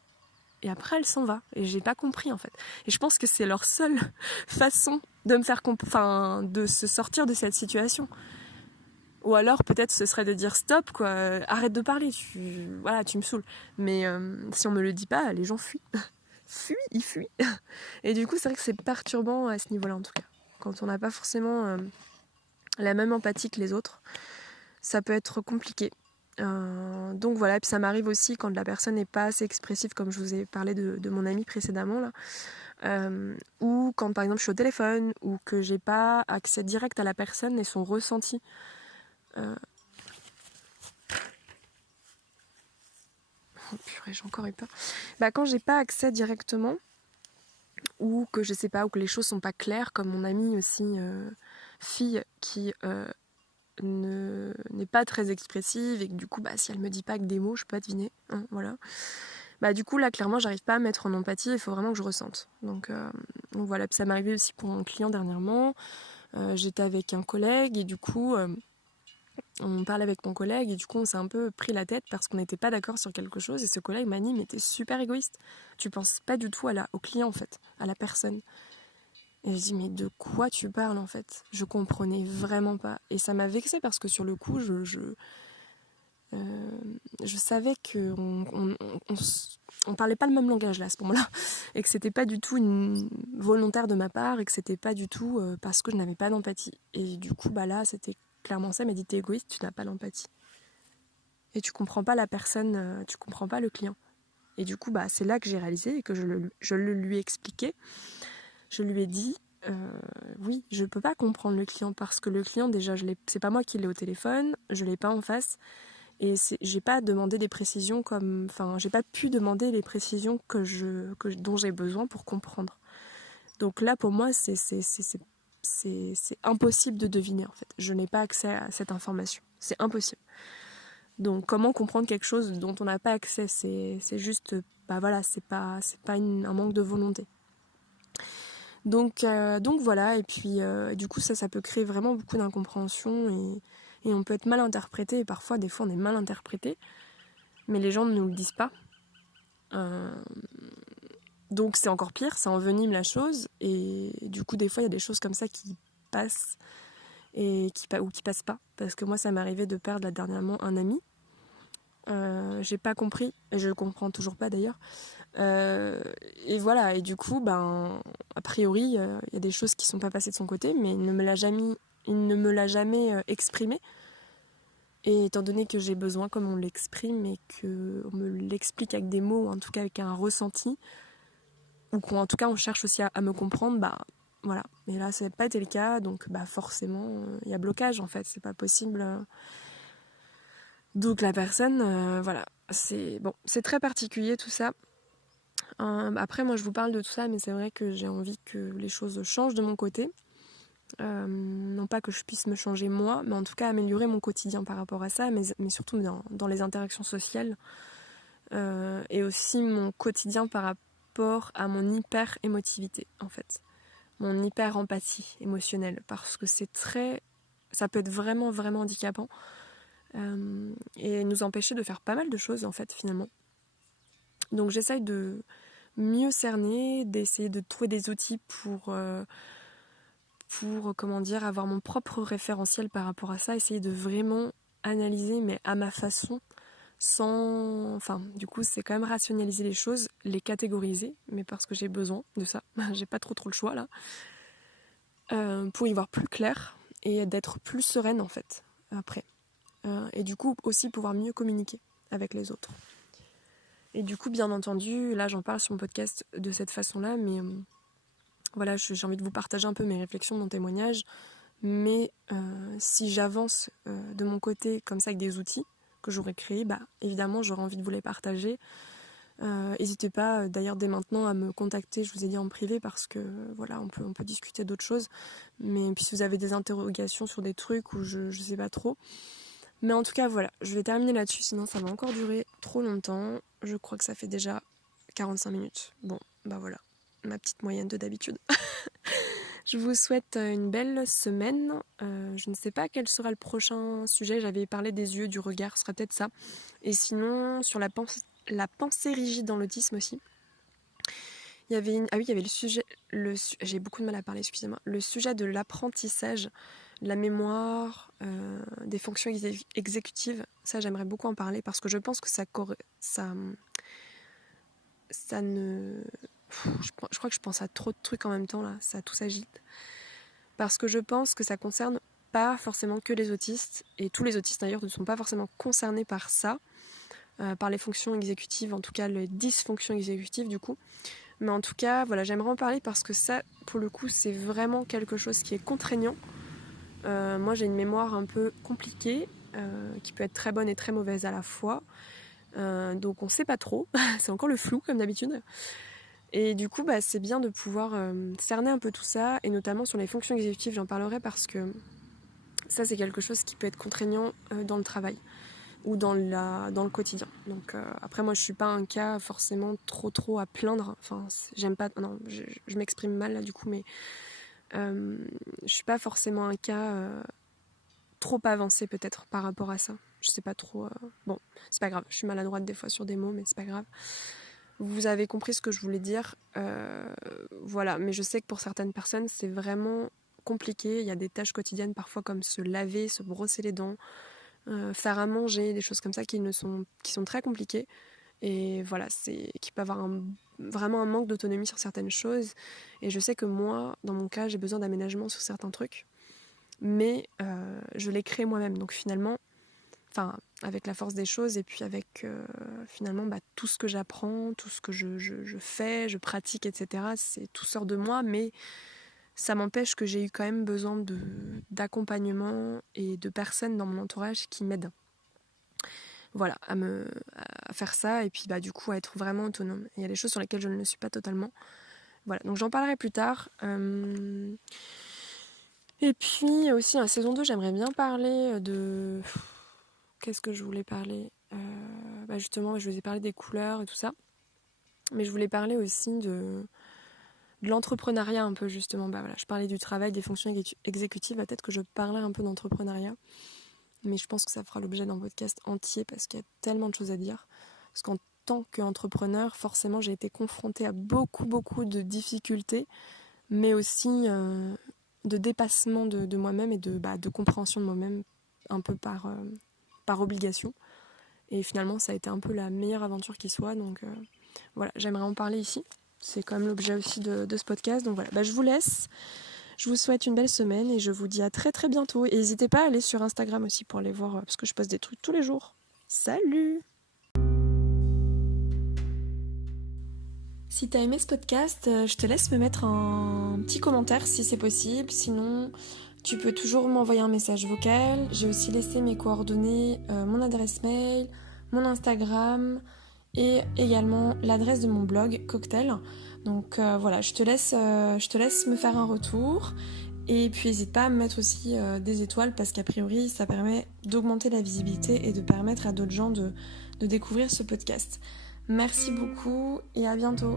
et après elle s'en va et j'ai pas compris en fait. Et je pense que c'est leur seule façon de me faire de se sortir de cette situation. Ou alors peut-être ce serait de dire stop quoi, arrête de parler, tu me saoules. Mais si on me le dit pas, les gens fuient. Ils fuient. Et du coup, c'est vrai que c'est perturbant à ce niveau-là en tout cas. Quand on n'a pas forcément la même empathie que les autres, ça peut être compliqué. Donc voilà, et puis ça m'arrive aussi quand la personne n'est pas assez expressive, comme je vous ai parlé de mon ami précédemment là, ou quand par exemple je suis au téléphone ou que j'ai pas accès direct à la personne et son ressenti. Oh purée, j'ai encore eu peur. Quand j'ai pas accès directement ou que je sais pas, ou que les choses sont pas claires, comme mon amie aussi, fille qui n'est pas très expressive et que du coup si elle me dit pas que des mots je peux pas deviner, voilà. Du coup là clairement j'arrive pas à mettre en empathie, il faut vraiment que je ressente, donc voilà. Puis ça m'est arrivé aussi pour un client dernièrement, j'étais avec un collègue et du coup on parlait avec mon collègue et du coup on s'est un peu pris la tête parce qu'on n'était pas d'accord sur quelque chose et ce collègue m'a dit mais t'es super égoïste, tu penses pas du tout au client en fait, à la personne. Et je dis mais de quoi tu parles en fait? Je comprenais vraiment pas. Et ça m'a vexée parce que sur le coup je savais on parlait pas le même langage là à ce moment-là. Et que c'était pas du tout volontaire de ma part et que c'était pas du tout parce que je n'avais pas d'empathie. Et du coup là c'était clairement ça, elle m'a dit t'es égoïste, tu n'as pas d'empathie. Et tu comprends pas la personne, tu comprends pas le client. Et du coup, c'est là que j'ai réalisé et que je le lui ai expliqué. Je lui ai dit, oui, je peux pas comprendre le client parce que le client, déjà, c'est pas moi qui l'ai au téléphone, je l'ai pas en face. Et j'ai pas demandé des précisions j'ai pas pu demander les précisions dont j'ai besoin pour comprendre. Donc là, pour moi, c'est impossible de deviner, en fait. Je n'ai pas accès à cette information. C'est impossible. Donc, comment comprendre quelque chose dont on n'a pas accès? C'est juste, c'est pas un manque de volonté. Donc voilà, et puis du coup, ça peut créer vraiment beaucoup d'incompréhension et on peut être mal interprété, et parfois, des fois, on est mal interprété, mais les gens ne nous le disent pas. Donc c'est encore pire, ça envenime la chose, et du coup, des fois, il y a des choses comme ça qui passent ou qui passent pas, parce que moi, ça m'est arrivé de perdre là, dernièrement un ami. J'ai pas compris, et je le comprends toujours pas d'ailleurs. Et voilà, et du coup, a priori, il y a des choses qui sont pas passées de son côté, mais il ne me l'a jamais exprimé. Et étant donné que j'ai besoin, comme on l'exprime, et qu'on me l'explique avec des mots, ou en tout cas avec un ressenti, ou qu'en tout cas on cherche aussi à me comprendre, voilà. Mais là, ça n'a pas été le cas, donc forcément, il y a blocage en fait, c'est pas possible. Donc la personne, voilà, c'est très particulier tout ça. Après, moi je vous parle de tout ça, mais c'est vrai que j'ai envie que les choses changent de mon côté. Non pas que je puisse me changer moi, mais en tout cas améliorer mon quotidien par rapport à ça, mais surtout dans les interactions sociales. Et aussi mon quotidien par rapport à mon hyper-émotivité, en fait. Mon hyper-empathie émotionnelle, parce que ça peut être vraiment, vraiment handicapant. Et nous empêcher de faire pas mal de choses, en fait, finalement. Donc j'essaye de mieux cerner, d'essayer de trouver des outils pour avoir mon propre référentiel par rapport à ça, essayer de vraiment analyser, mais à ma façon, du coup, c'est quand même rationaliser les choses, les catégoriser, mais parce que j'ai besoin de ça, j'ai pas trop le choix là, pour y voir plus clair et d'être plus sereine en fait, après. Et du coup, aussi pouvoir mieux communiquer avec les autres. Et du coup, bien entendu, là j'en parle sur mon podcast de cette façon-là, mais voilà, j'ai envie de vous partager un peu mes réflexions, mon témoignage, mais si j'avance de mon côté comme ça avec des outils que j'aurais créés, évidemment j'aurais envie de vous les partager. N'hésitez pas d'ailleurs dès maintenant à me contacter, je vous ai dit en privé, parce que voilà, on peut discuter d'autres choses, mais puis si vous avez des interrogations sur des trucs ou je sais pas trop. Mais en tout cas voilà, je vais terminer là-dessus, sinon ça va encore durer trop longtemps. Je crois que ça fait déjà 45 minutes. Bon, voilà, ma petite moyenne de d'habitude. Je vous souhaite une belle semaine. Je ne sais pas quel sera le prochain sujet. J'avais parlé des yeux, du regard, ce sera peut-être ça. Et sinon, sur la pensée rigide dans l'autisme aussi. Il y avait il y avait le sujet... J'ai beaucoup de mal à parler, excusez-moi. Le sujet de l'apprentissage, de la mémoire, des fonctions exécutives. Ça, j'aimerais beaucoup en parler parce que je pense que ça ne... Je crois que je pense à trop de trucs en même temps, là. Tout s'agite. Parce que je pense que ça concerne pas forcément que les autistes, et tous les autistes d'ailleurs ne sont pas forcément concernés par ça, par les fonctions exécutives, en tout cas les dysfonctions exécutives du coup. Mais en tout cas, voilà, j'aimerais en parler parce que ça, pour le coup, c'est vraiment quelque chose qui est contraignant. Moi, j'ai une mémoire un peu compliquée, qui peut être très bonne et très mauvaise à la fois. Donc on sait pas trop, c'est encore le flou comme d'habitude. Et du coup, c'est bien de pouvoir cerner un peu tout ça, et notamment sur les fonctions exécutives, j'en parlerai parce que ça, c'est quelque chose qui peut être contraignant dans le travail ou dans le quotidien. Donc après, moi, je suis pas un cas forcément trop à plaindre. Enfin, j'aime pas... Non, je m'exprime mal là du coup, mais je suis pas forcément un cas trop avancé peut-être par rapport à ça. Je sais pas trop... Bon, c'est pas grave, je suis maladroite des fois sur des mots, mais c'est pas grave. Vous avez compris ce que je voulais dire. Voilà, mais je sais que pour certaines personnes, c'est vraiment compliqué. Il y a des tâches quotidiennes parfois comme se laver, se brosser les dents, faire à manger, des choses comme ça qui sont très compliquées. Et voilà, qui peut avoir vraiment un manque d'autonomie sur certaines choses. Et je sais que moi, dans mon cas, j'ai besoin d'aménagement sur certains trucs. Mais je les crée moi-même. Donc finalement, avec la force des choses et puis avec finalement tout ce que j'apprends, tout ce que je fais, je pratique, etc. Tout sort de moi, mais ça m'empêche que j'ai eu quand même besoin d'accompagnement et de personnes dans mon entourage qui m'aident. Voilà, à faire ça et puis du coup à être vraiment autonome. Il y a des choses sur lesquelles je ne le suis pas totalement. Voilà, donc j'en parlerai plus tard. Et puis aussi, la saison 2, j'aimerais bien parler de... Qu'est-ce que je voulais parler justement, je vous ai parlé des couleurs et tout ça. Mais je voulais parler aussi de l'entrepreneuriat un peu, justement. Voilà, je parlais du travail, des fonctions exécutives. Peut-être que je parlerai un peu d'entrepreneuriat. Mais je pense que ça fera l'objet d'un podcast entier parce qu'il y a tellement de choses à dire. Parce qu'en tant qu'entrepreneur, forcément, j'ai été confrontée à beaucoup de difficultés, mais aussi de dépassement de moi-même et de compréhension de moi-même, un peu par obligation. Et finalement, ça a été un peu la meilleure aventure qui soit. Donc voilà, j'aimerais en parler ici. C'est quand même l'objet aussi de ce podcast. Donc voilà, je vous laisse. Je vous souhaite une belle semaine et je vous dis à très très bientôt. Et n'hésitez pas à aller sur Instagram aussi pour aller voir, parce que je poste des trucs tous les jours. Salut! Si t'as aimé ce podcast, je te laisse me mettre un petit commentaire si c'est possible. Sinon, tu peux toujours m'envoyer un message vocal. J'ai aussi laissé mes coordonnées, mon adresse mail, mon Instagram et également l'adresse de mon blog Cocktail. Donc voilà, je te laisse me faire un retour. Et puis n'hésite pas à me mettre aussi des étoiles parce qu'a priori ça permet d'augmenter la visibilité et de permettre à d'autres gens de découvrir ce podcast. Merci beaucoup et à bientôt.